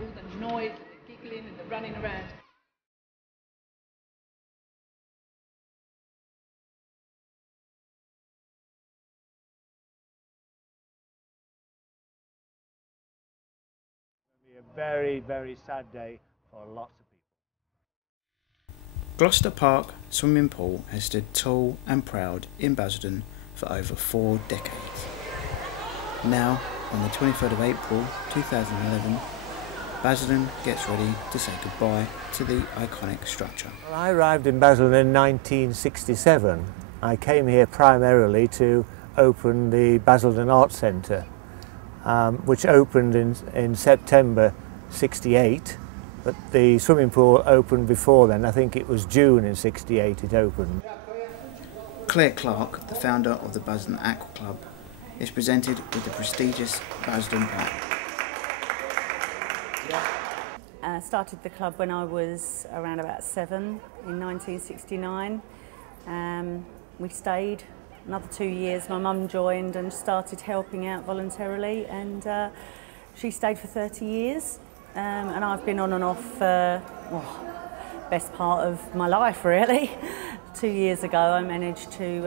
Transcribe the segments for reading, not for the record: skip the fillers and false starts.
all the noise and the giggling and the running around. It'll be a very, very sad day for lots of people. Gloucester Park swimming pool has stood tall and proud in Basildon for over 4 decades. Now, on the 23rd of April 2011, Basildon gets ready to say goodbye to the iconic structure. Well, I arrived in Basildon in 1967. I came here primarily to open the Basildon Arts Centre, which opened in September 68, but the swimming pool opened before then. I think it was June in 68 it opened. Claire Clark, the founder of the Basildon Aqua Club, is presented with the prestigious Basildon plaque. I started the club when I was around about 7 in 1969. We stayed another 2 years. My mum joined and started helping out voluntarily, and she stayed for 30 years. And I've been on and off for, best part of my life really. 2 years ago I managed to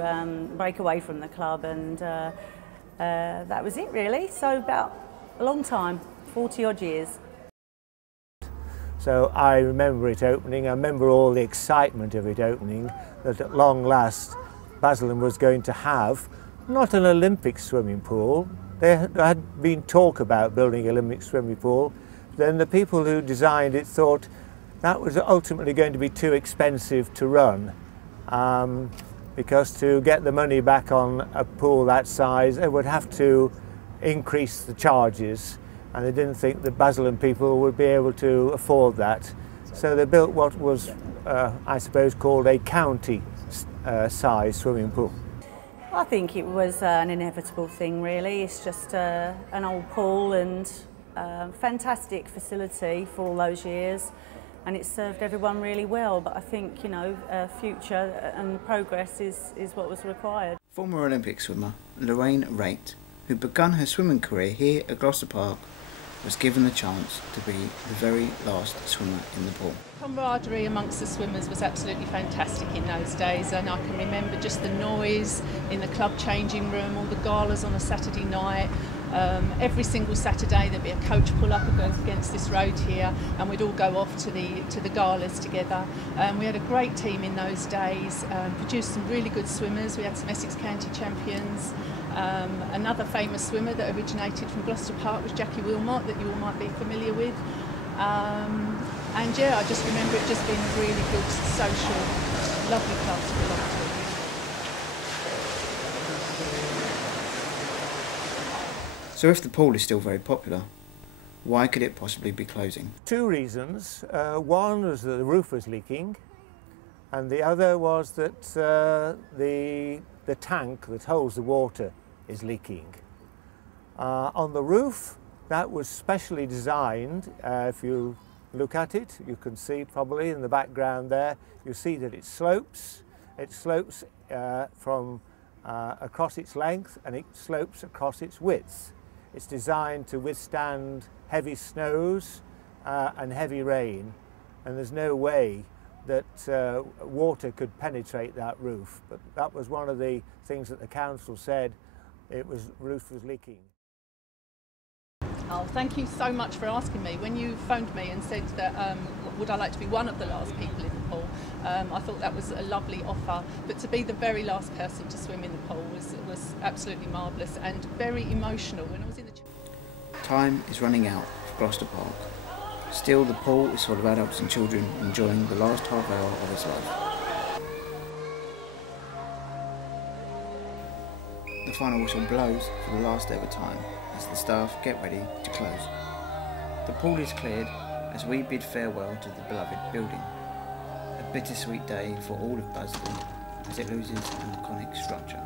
break away from the club, and that was it really. So about a long time, 40 odd years. So I remember it opening, I remember all the excitement of it opening, that at long last Basildon was going to have not an Olympic swimming pool. There had been talk about building an Olympic swimming pool. Then the people who designed it thought that was ultimately going to be too expensive to run, because to get the money back on a pool that size, they would have to increase the charges, and they didn't think the Basildon people would be able to afford that. So they built what was, I suppose, called a county size swimming pool. I think it was an inevitable thing really. It's just an old pool and fantastic facility for all those years, and it served everyone really well. But I think, you know, future and progress is what was required. Former Olympic swimmer Lorraine Raitt, who began her swimming career here at Gloucester Park, was given the chance to be the very last swimmer in the pool. Camaraderie amongst the swimmers was absolutely fantastic in those days, and I can remember just the noise in the club changing room, all the galas on a Saturday night. Every single Saturday there'd be a coach pull up against this road here, and we'd all go off to the galas together. We had a great team in those days, produced some really good swimmers. We had some Essex County champions. Another famous swimmer that originated from Gloucester Park was Jackie Wilmot, that you all might be familiar with. And yeah, I just remember it just being a really good, social, lovely club to belong to. So if the pool is still very popular, why could it possibly be closing? 2 reasons. One was that the roof was leaking, and the other was that the tank that holds the water is leaking. On the roof, that was specially designed. If you look at it, you can see probably in the background there, you see that it slopes. It slopes from across its length, and it slopes across its width. It's designed to withstand heavy snows and heavy rain, and there's no way that water could penetrate that roof. But that was one of the things that the council said, roof was leaking. Oh, thank you so much for asking me. When you phoned me and said that would I like to be one of the last people in the pool, I thought that was a lovely offer. But to be the very last person to swim in the pool was absolutely marvellous and very emotional. When I was in the Time is running out for Gloucester Park. Still, the pool is full of adults and children enjoying the last half hour of its life. The final whistle blows for the last ever time as the staff get ready to close. The pool is cleared as we bid farewell to the beloved building. A bittersweet day for all of Basildon as it loses an iconic structure.